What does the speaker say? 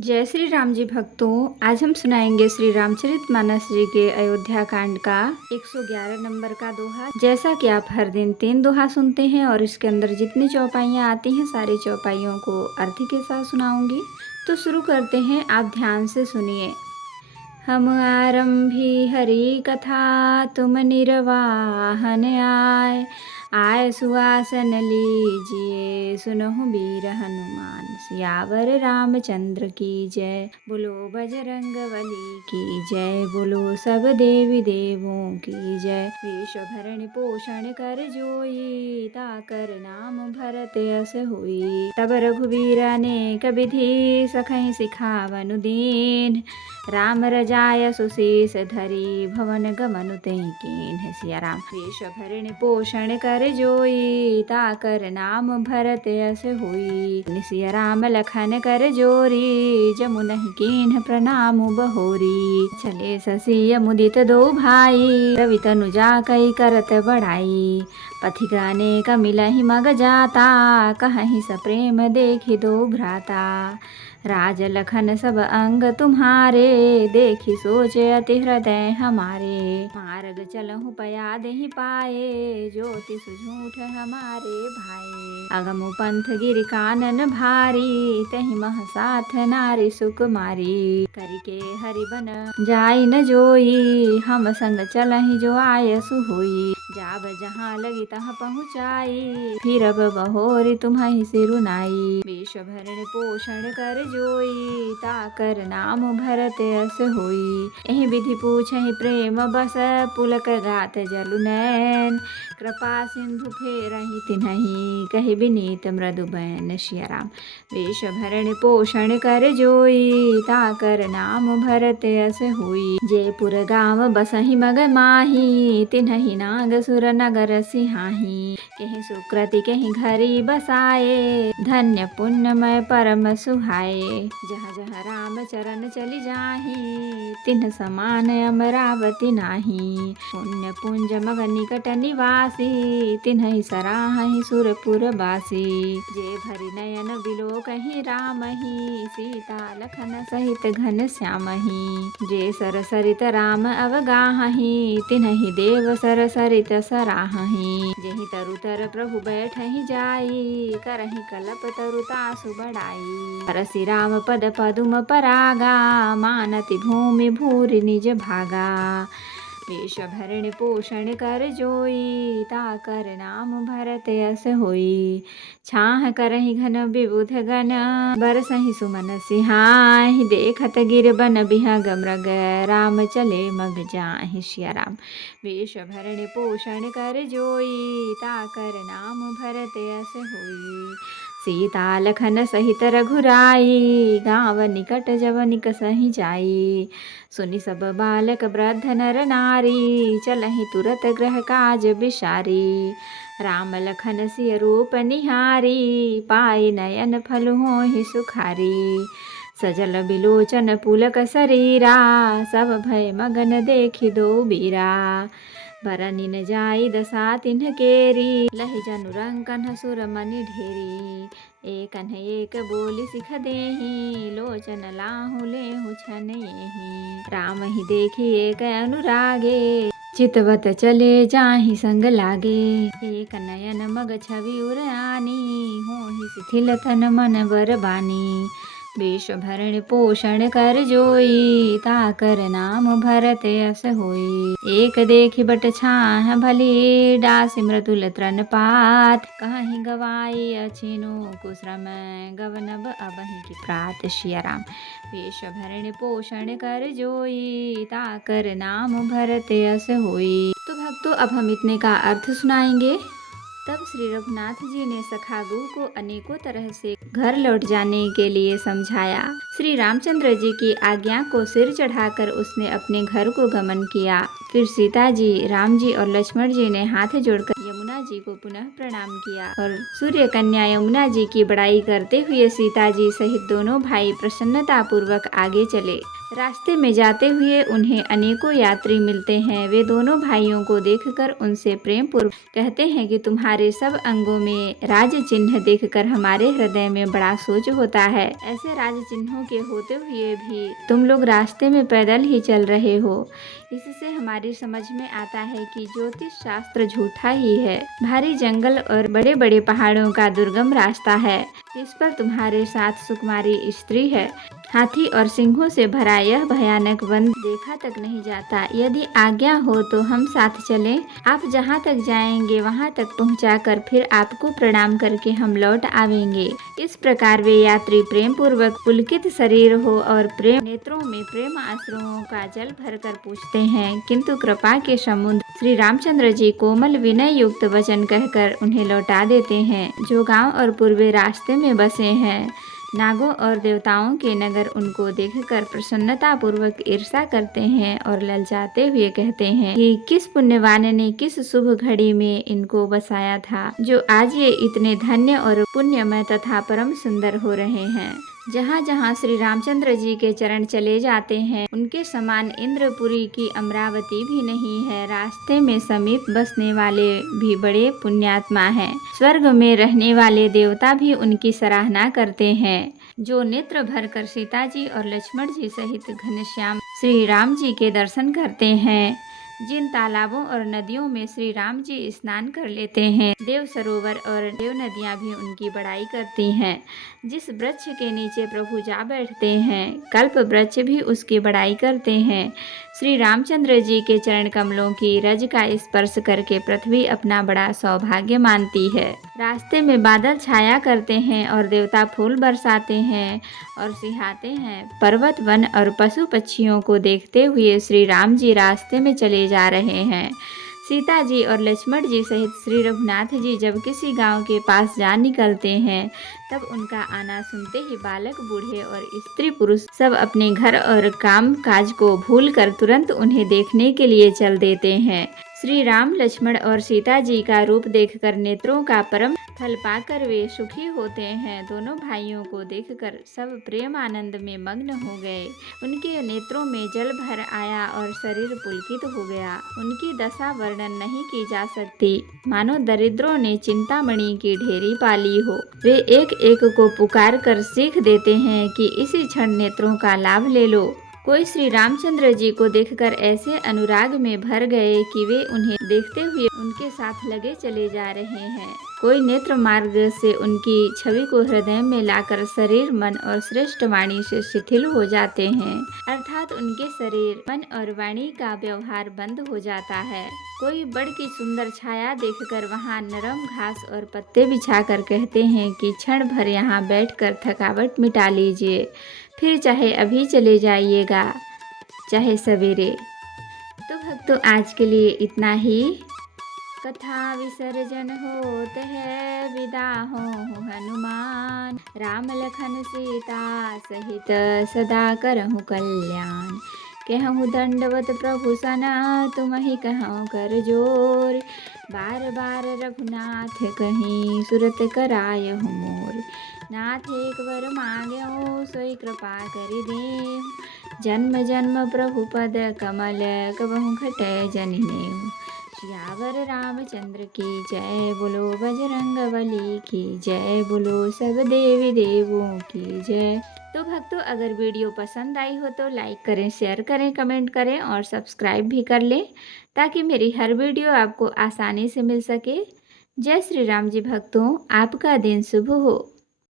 जय श्री राम जी भक्तों, आज हम सुनाएंगे श्री रामचरितमानस जी के अयोध्या कांड का 111 नंबर का दोहा। जैसा कि आप हर दिन 3 दोहा सुनते हैं और इसके अंदर जितनी चौपाइयाँ आती हैं सारी चौपाइयों को अर्थ के साथ सुनाऊंगी। तो शुरू करते हैं, आप ध्यान से सुनिए। हम आरंभी हरि कथा, तुम निर्वाहन आय। आय सुआसन लीजिए, सुनहु वीर हनुमान। सियावर रामचंद्र की जय, बोलो बजरंग बली की जय। बोलो सब देवी देवों की जय। वेश भरण पोषण कर जोई, ताकर नाम भरत यस होई। तब रघुवीर अनेक विधि, सखहि सिखावनु दीन। राम रजाय सुशीष धरी, भवन गमनु तेहि कीन्ह। सिया राम। वेश भरण पोषण कर जोई, ताकर नाम भरत यस होई। सिया राम लखन कर जोरी, जमुनहि कीन्ह प्रणाम बहोरी। चले ससी मुदित दो भाई, रवि तनु जाकई करत बड़ाई। पथिक अनेक मिलहि मग जाता, कहहि सप्रेम देखि दो भ्राता। राज लखन सब अंग तुम्हारे, देखी सोचे अति हृदय हमारे। मार्ग चलहु पया देहि पाए, ज्योति सुझूठ हमारे भाई। अगम पंथ गिरि कानन भारी, तहि मह साथ नारी सुकुमारी। करिके हरि बन जाई न जोई, हम संग चलहि जो आयसु होई। जाब जहाँ लगी तहाँ पहुँचाई, फिरब बहोरी तुम्हि सिरुनाई। वेश भरण पोषण कर जोई, ताकर नाम भरत यस होई। एहि विधि पूछहि प्रेम बस, पुलक गात जलु नैन। कृपा सिंधु फेरहि तिन्हि, कहि विनीत मृदु बैन। सिया राम। वेश भरण पोषण कर जोई, ताकर नाम भरत यस होई। जयपुर गाँव बसहि मग माही, तिन्हि नाग सुर नगर सिहाही। केहि सुकृति केहि घरी बसाए, धन्य पुण्यमय परम सुहाए। जहाँ जहाँ राम चरण चली जाही, तिन्ह समान अमरावती नाही। पुण्य पुंज मग निकट निवासी, तिन्हि सराहहि सुरपुर बासी। जे भरि नयन बिलोकहि रामहि, सीता लखन सहित घन श्यामहि। जे सर सरित राम अवगाहहि, तिन्हि देव सर सरित सराहहि। जेहि तरु तर प्रभु बैठहि जाई, करहि कलप तरु तासु बढ़ाई। परसि राम पद पदुम परागा, मानति भूमि भूरि निज भागा। वेश भरण पोषण कर जोई, ताकर नाम भरत यस होई। छाह करहि घन विबुध गण, बरसहि सुमन सिहाहि। देखत गिर बन बिहग मृग, राम चले मग जाहि। सिया राम। वेश भरण पोषण कर जोई, ताकर नाम भरत यस होई। सीता लखन सहित रघुराई, गाँव निकट जब निकसहि जाई। सुनि सब बालक वृद्ध नर नारी, चलहि तुरत गृह काज बिसारी। राम लखन सिय रूप निहारी, पाइ नयन फल होहि सुखारी। सजल बिलोचन पुलक शरीरा, सब भय मगन देखि दो बीरा। बरनि न जाई दशा तिन्ह केरी, लहि जनु रंकन सुर मनि ढेरी। एकन एक बोली सिख देहि, लोचन लाहु लेहु छन एहि। राम ही देखि एक अनुरागे, चितवत चले जाहि संग लागे। एक नयन मग छवि उर आनी, होहि शिथिल तन मन बर बानी। वेश भरण पोषण कर जोई, ताकर नाम भरत यस होई। एक देखि बट छाह भली, डासि मृदुल तृण पात। कहहि गवाई अछिनु कुश्रम, गवनब अबहि की प्रात। सिया राम। वेश भरण पोषण कर जोई, ताकर नाम भरत यस होई। तो भक्तों, अब हम इतने का अर्थ सुनाएंगे। तब श्री रघुनाथ जी ने सखा गुह को अनेकों तरह से घर लौट जाने के लिए समझाया। श्री रामचंद्र जी की आज्ञा को सिर चढ़ाकर उसने अपने घर को गमन किया। फिर सीता जी, राम जी और लक्ष्मण जी ने हाथ जोड़कर यमुना जी को पुनः प्रणाम किया और सूर्य कन्या यमुना जी की बड़ाई करते हुए सीता जी सहित दोनों भाई प्रसन्नता पूर्वक आगे चले। रास्ते में जाते हुए उन्हें अनेकों यात्री मिलते हैं। वे दोनों भाइयों को देखकर उनसे प्रेम पूर्वक कहते हैं कि तुम्हारे सब अंगों में राज चिन्ह देखकर हमारे हृदय में बड़ा सोच होता है। ऐसे राज चिन्हों के होते हुए भी तुम लोग रास्ते में पैदल ही चल रहे हो। इससे हमारी समझ में आता है कि ज्योतिष शास्त्र झूठा ही है। भारी जंगल और बड़े बड़े पहाड़ों का दुर्गम रास्ता है। इस पर तुम्हारे साथ सुकुमारी स्त्री है। हाथी और सिंहों से भरा यह भयानक वन देखा तक नहीं जाता। यदि आज्ञा हो तो हम साथ चलें। आप जहाँ तक जाएंगे वहाँ तक पहुँचाकर फिर आपको प्रणाम करके हम लौट आवेंगे। इस प्रकार वे यात्री प्रेम पूर्वक पुलकित शरीर हो और प्रेम नेत्रों में प्रेम आंसुओं का जल भरकर पूछते हैं, किंतु कृपा के समुद्र श्री रामचंद्र जी कोमल विनय युक्त वचन कहकर उन्हें लौटा देते हैं, जो गांव और पूर्वी रास्ते में बसे हैं। नागों और देवताओं के नगर उनको देखकर प्रसन्नता पूर्वक ईर्षा करते हैं और ललचाते हुए कहते हैं कि किस पुण्यवान ने किस शुभ घड़ी में इनको बसाया था, जो आज ये इतने धन्य और पुण्यमय तथा परम सुंदर हो रहे हैं। जहाँ जहाँ श्री रामचंद्र जी के चरण चले जाते हैं, उनके समान इंद्रपुरी की अमरावती भी नहीं है। रास्ते में समीप बसने वाले भी बड़े पुण्यात्मा हैं। स्वर्ग में रहने वाले देवता भी उनकी सराहना करते हैं, जो नेत्र भरकर सीता जी और लक्ष्मण जी सहित घनश्याम श्री राम जी के दर्शन करते हैं। जिन तालाबों और नदियों में श्री राम जी स्नान कर लेते हैं, देव सरोवर और देव नदियाँ भी उनकी बड़ाई करती हैं। जिस वृक्ष के नीचे प्रभु जा बैठते हैं, कल्प वृक्ष भी उसकी बड़ाई करते हैं। श्री रामचंद्र जी के चरण कमलों की रज का स्पर्श करके पृथ्वी अपना बड़ा सौभाग्य मानती है। रास्ते में बादल छाया करते हैं और देवता फूल बरसाते हैं और सिहाते हैं। पर्वत वन और पशु पक्षियों को देखते हुए श्री राम जी रास्ते में चले जा रहे हैं। सीता जी और लक्ष्मण जी सहित श्री रघुनाथ जी जब किसी गांव के पास जा निकलते हैं, तब उनका आना सुनते ही बालक बूढ़े और स्त्री पुरुष सब अपने घर और काम काज को भूलकर तुरंत उन्हें देखने के लिए चल देते हैं। श्री राम लक्ष्मण और सीता जी का रूप देखकर नेत्रों का परम फल पाकर वे सुखी होते हैं। दोनों भाइयों को देखकर सब प्रेम आनंद में मग्न हो गए। उनके नेत्रों में जल भर आया और शरीर पुलकित हो गया। उनकी दशा वर्णन नहीं की जा सकती, मानो दरिद्रों ने चिंतामणि की ढेरी पाली हो। वे एक एक को पुकार कर सीख देते हैं कि इसी क्षण नेत्रों का लाभ ले लो। कोई श्री रामचंद्र जी को देखकर ऐसे अनुराग में भर गए कि वे उन्हें देखते हुए उनके साथ लगे चले जा रहे हैं। कोई नेत्र मार्ग से उनकी छवि को हृदय में लाकर शरीर मन और श्रेष्ठ वाणी से शिथिल हो जाते हैं, अर्थात उनके शरीर मन और वाणी का व्यवहार बंद हो जाता है। कोई बड़ की सुंदर छाया देखकर वहां नरम घास और पत्ते बिछाकर कहते हैं कि क्षण भर यहाँ बैठकर थकावट मिटा लीजिए, फिर चाहे अभी चले जाइएगा, चाहे सवेरे। तो भक्तों, आज के लिए इतना ही। कथा विसर्जन होत है, विदा हो हनुमान। राम लखन सीता सहित सदा करहु कल्याण। कहूँ दंडवत प्रभु सना, तुम ही कहूँ कर जोर। बार बार रघुनाथ कहीं, सुरत करायहु मोर। नाथ एक वर मांग्यो, सोई कृपा करि देहु। जन्म जन्म प्रभु पद कमल, कबहु घटै जनि नेहु। सियावर रामचंद्र की जय, बोलो बजरंगबली की जय, बोलो सब देवी देवों की जय। तो भक्तों, अगर वीडियो पसंद आई हो तो लाइक करें, शेयर करें, कमेंट करें और सब्सक्राइब भी कर लें, ताकि मेरी हर वीडियो आपको आसानी से मिल सके। जय श्री राम जी भक्तों, आपका दिन शुभ हो।